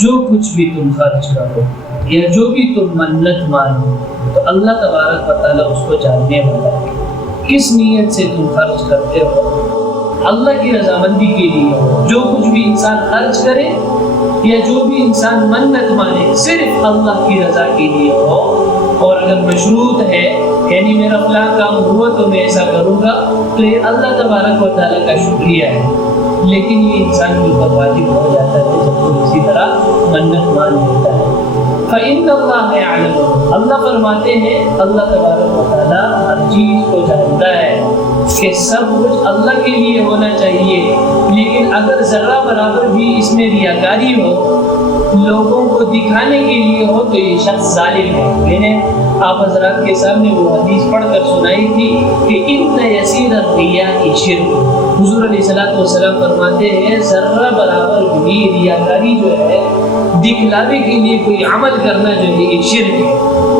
جو کچھ بھی تم خرچ کرو یا جو بھی تم منت مانو تو اللہ تبارک و تعالیٰ اس کو جاننے والا ہے. کس نیت سے تم خرچ کرتے ہو؟ اللہ کی رضامندی کے لیے ہو. جو کچھ بھی انسان خرچ کرے یا جو بھی انسان منت مانے صرف اللہ کی رضا کے لیے ہو. اور اگر مشروط ہے یعنی میرا فلاں کام ہوا تو میں ایسا کروں گا تو یہ اللہ تبارک و تعالیٰ کا شکریہ ہے. لیکن یہ انسان کے اوپر واجب ہو جاتا ہے جب وہ اسی طرح منت مان لیتا ہے. فَإِنَّ اللَّهَ يَعْلَمُ، اللہ فرماتے ہیں اللہ تبارک و تعالیٰ ہر چیز کو جانتا ہے کہ سب کچھ اللہ کے لیے ہونا چاہیے. لیکن اگر ذرہ برابر بھی اس میں ریاکاری ہو، لوگوں کو دکھانے کے لیے ہو تو یہ شخص ظالم ہے. میں نے آپ حضرات کے سامنے وہ حدیث پڑھ کر سنائی تھی کہ اِنَّ يَسِيرَ الرِّيَاءِ شِرْكٌ. حضور علیہ الصلوٰۃ والسلام فرماتے ہیں ذرہ برابر بھی ریاکاری جو ہے، دکھلاوے کے لیے کوئی عمل کرنا جو ہے یہ شرک ہے.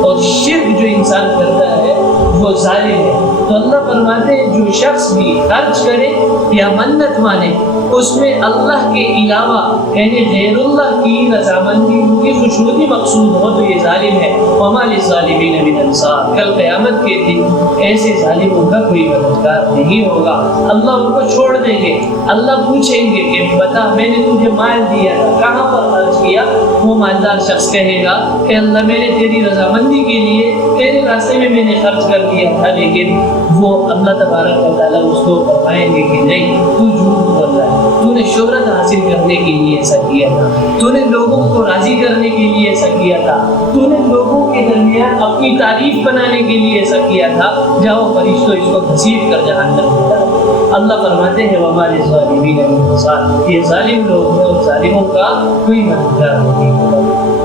اور شرک جو انسان کرتا ہے وہ ظالم ہے. تو اللہ فرماتے ہیں جو شخص بھی خرچ کرے یا منت مانے اس میں اللہ کے علاوہ یعنی غیر اللہ کی رضامندی کی خوشنودی مقصود ہو تو یہ ظالم ہے. وَمَا لِلظَّالِمِينَ مِنْ أَنصَارٍ. کل قیامت کے دن ایسے ظالموں کا کوئی مددگار نہیں ہوگا. اللہ ان کو چھوڑ دیں گے. اللہ پوچھیں گے کہ بتا میں نے تجھے مال دیا تھا کہاں پر خرچ کیا؟ وہ مالدار شخص کہے گا کہ اللہ میں نے تیری رضامندی کے لیے تیرے راستے میں نے خرچ کر دیا تھا. لیکن وہ اللہ تبارک و تعالیٰ اس کو فرمائیں گے کہ نہیں تو جھوٹ بول رہا ہے، تو نے شہرت حاصل کرنے کے لیے ایسا کیا تھا، تو نے لوگوں کو راضی کرنے کے لیے ایسا کیا تھا، تو نے لوگوں کے درمیان اپنی تعریف بنانے کے لیے ایسا کیا تھا. جاؤ فرشتوں اس کو گھسیٹ کر جہنم میں ڈالو. اللہ فرماتے ہیں وَمَا لِلظَّالِمِينَ مِنْ أَنصَارٍ. یہ ظالم لوگ ہیں اور ظالموں کا کوئی مددگار نہیں ہوگا.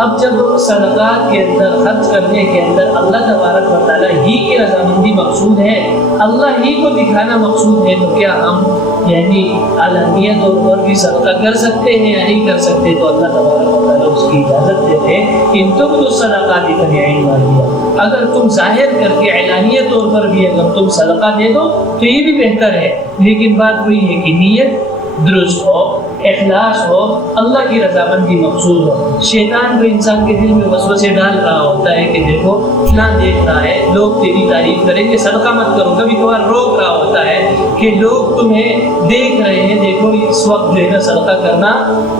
اب جب صدقات کے اندر خرچ کرنے کے اندر اللہ تبارک و تعالیٰ ہی کی رضامندی مقصود ہے، اللہ ہی کو دکھانا مقصود ہے، تو کیا ہم یعنی علانیہ طور پر بھی صدقہ کر سکتے ہیں یا نہیں کر سکتے؟ تو اللہ تبارک و تعالیٰ اس کی اجازت دیتے ہیں ان تم تو صدقات فَنِعِمَّا. اگر تم ظاہر کر کے اعلانیہ طور پر بھی اگر تم صدقہ دے دو تو یہ بھی بہتر ہے. لیکن بات وہی ہے کہ نیت درست ہو، اخلاص ہو، اللہ کی رضامندی مقصود ہو. شیطان کو انسان کے دل میں وسوسے ڈال رہا ہوتا ہے کہ دیکھو فلاں دیکھ رہا ہے، لوگ تیری تعریف کریں گے صدقہ مت کرو. کبھی کبھار روک رہا ہوتا ہے کہ لوگ تمہیں دیکھ رہے ہیں، دیکھو اس وقت جو ہے نا صدقہ کرنا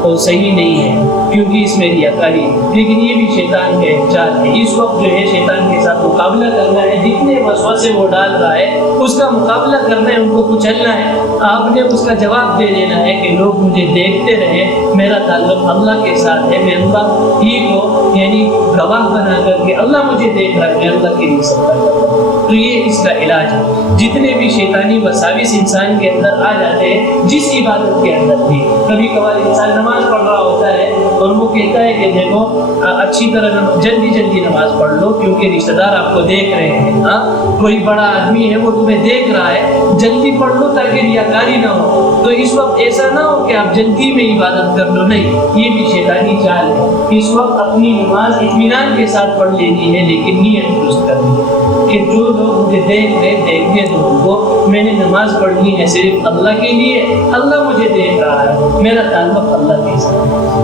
تو صحیح نہیں ہے کیونکہ اس میں ریاکاری ہے. لیکن یہ بھی شیطان کے چال ہے. اس وقت جو ہے شیطان کے ساتھ مقابلہ کرنا ہے. جتنے وسوسے وہ ڈال رہا ہے اس کا مقابلہ کرنا ہے، ان کو کچلنا ہے. آپ نے اس کا جواب دے دینا ہے کہ لوگ مجھے دیکھتے رہے، میرا تعلق اللہ کے ساتھ ہے، میں اللہ ہی کو یعنی گواہ بنا کر کے اللہ مجھے دیکھ رہا ہے، میں اللہ کے لیے صدقہ کرتا ہوں. تو یہ اس کا علاج ہے. جتنے بھی شیطانی وساوس انسان کے اندر آ جاتے ہیں جس عبادت کے اندر بھی، کبھی کبھار انسان نماز پڑھ رہا ہوتا ہے اور وہ کہتا ہے کہ دیکھو اچھی طرح جلدی نماز پڑھ لو کیونکہ رشتہ دار آپ کو دیکھ رہے ہیں، کوئی بڑا آدمی ہے وہ تمہیں دیکھ رہا ہے، جلدی پڑھ لو تاکہ ریاکاری نہ ہو. تو اس وقت ایسا نہ ہو کہ آپ جلدی میں عبادت کر لو، نہیں، یہ بھی شیطانی چال ہے. اس وقت اپنی نماز اطمینان کے ساتھ پڑھ لینی ہے لیکن نیت درست کرنی ہے کہ جو لوگ مجھے دیکھنے تو ان کو میں نے نماز پڑھنی ہے صرف اللہ کے لیے، اللہ مجھے دیکھ رہا ہے، میرا تعلق اللہ کے ساتھ.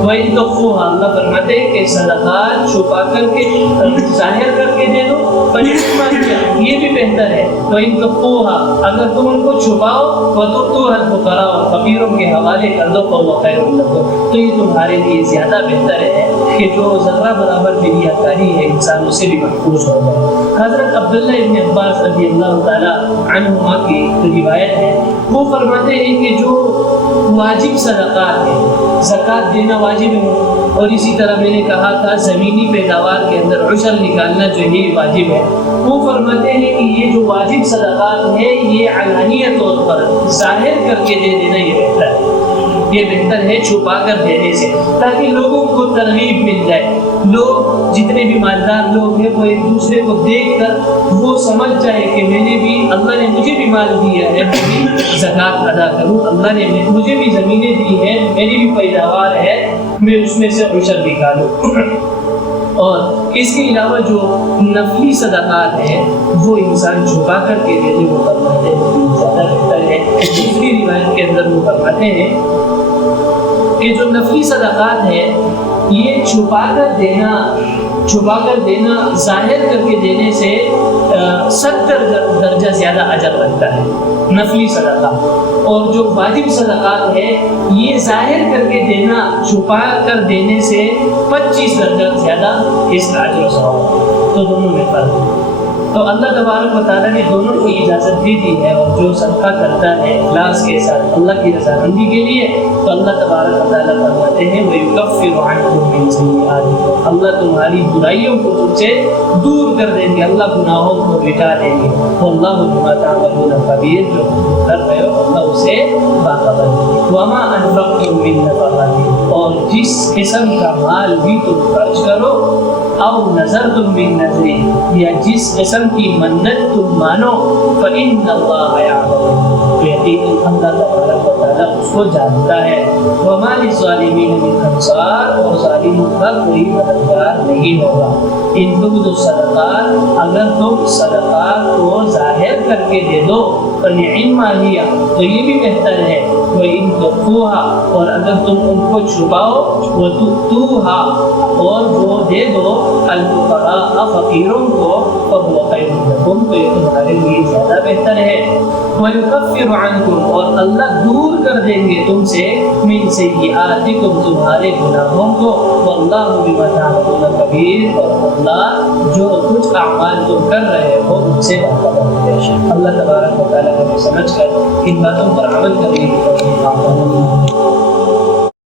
وَإِن تُخْفُوهَا، اللہ فرماتے ہیں کہ صدقات چھپا کر کے ظاہر کر کے دے دو، یہ بھی بہتر ہے. وَإِن تُخْفُوهَا، اگر تم ان کو چھپاؤ وَتُؤْتُوهَا الْفُقَرَاءَ، اور فقیروں کے حوالے کر دو، فَهُوَ خَيْرٌ لَكُمْ، تو یہ تمہارے لیے زیادہ بہتر ہے کہ جو ذرہ برابر بھی ریاکاری ہے انسان اس سے بھی محفوظ ہو جائے. حضرت عبداللہ ابن عباس رضی اللہ تعالیٰ عنہما کی روایت ہے، وہ فرماتے ہیں کہ جو واجب صدقات ہیں، زکوٰۃ دینا واجب ہے، اور اسی طرح میں نے کہا تھا زمینی پیداوار کے اندر عشر نکالنا جو ہے واجب ہے. وہ فرماتے ہیں کہ یہ جو واجب صدقات ہے یہ علانیہ طور پر ظاہر کر کے دے دینا یہ بہتر ہے. یہ بہتر ہے چھپا کر دینے سے، تاکہ لوگوں کو ترغیب مل جائے. لوگ جتنے بھی مالدار لوگ ہیں وہ ایک دوسرے کو دیکھ کر وہ سمجھ جائے کہ میں نے بھی، اللہ نے مجھے بھی مال دیا ہے، میں بھی زکوٰۃ ادا کروں، اللہ نے مجھے بھی زمینیں دی ہیں، میری بھی پیداوار ہے، میں اس میں سے عشر نکالوں. اور اس کے علاوہ جو نفلی صدقات ہیں وہ انسان چھپا کر کے دینے کو فرماتے ہیں زیادہ بہتر ہے. دوسری روایت کے اندر وہ فرماتے ہیں کہ جو نفلی صدقات ہے یہ چھپا کر دینا ظاہر کر کے دینے سے 70 درجہ زیادہ اجر بنتا ہے نفلی صدقہ، اور جو واجب صدقات ہے یہ ظاہر کر کے دینا چھپا کر دینے سے 25 درجہ زیادہ اس کا اجر و ثواب، تو دونوں میں فرق ہے۔ تو اللہ تبارک و تعالیٰ نے دونوں کو اجازت دے دی ہے، اور جو صدقہ کرتا ہے اخلاص کے ساتھ اللہ کی رضامندی کے لیے تو اللہ تبارک و تعالیٰ فرماتے ہیں وَيُكَفِّرُ عَنْكُم مِّن سَيِّئَاتِكُم، اللہ تمہاری برائیوں کو تم سے دور کر دیں گے، اللہ گناہوں کو مٹا دیں گے، وَاللَّهُ بِمَا تَعْمَلُونَ خَبِيرٌ، جو تم کر رہے ہو اللہ اسے باخبر ہے۔ وَمَا أَنفَقْتُم مِّن نَفَقَةٍ، اور جس قسم کا مال بھی تم خرچ کرو، او نذرتم من نذر، یا جس قسم کی منت تم مانو، فإن اللہ یعلم، تو یقیناً اللہ تبارک و تعالیٰ اس کو جانتا ہے۔ وما للظالمین من انصار، اور ظالموں کا کوئی مددگار نہیں ہوگا۔ ان تبدوا الصدقات، اگر تم صدقات کو ظاہر کر کے دے دو، فنعم ہی، تو یہ بھی بہتر ہے، وإن تخفوها، اور اگر تم ان کو چھپاؤ، وتؤتوها، اور وہ دے دو الفقراء، فقیروں کو، فهو خیر لکم، تو یہ تمہارے لیے زیادہ بہتر ہے۔ وَيُكَفِّرُ عَنْكُمْ، اور اللہ دور کر دیں گے تم سے، من سیئاتکم، تمہارے گناہوں کو، وَاللَّهُ بِمَا تَعْمَلُونَ خَبِيرٌ، اور اللہ جو کچھ اعمال تم کر رہے ہو ان سے باخبر ہے۔ اللہ تبارک و تعالیٰ ہمیں سمجھ کر ان باتوں پر عمل کرنے کی توفیق عطا فرمائے۔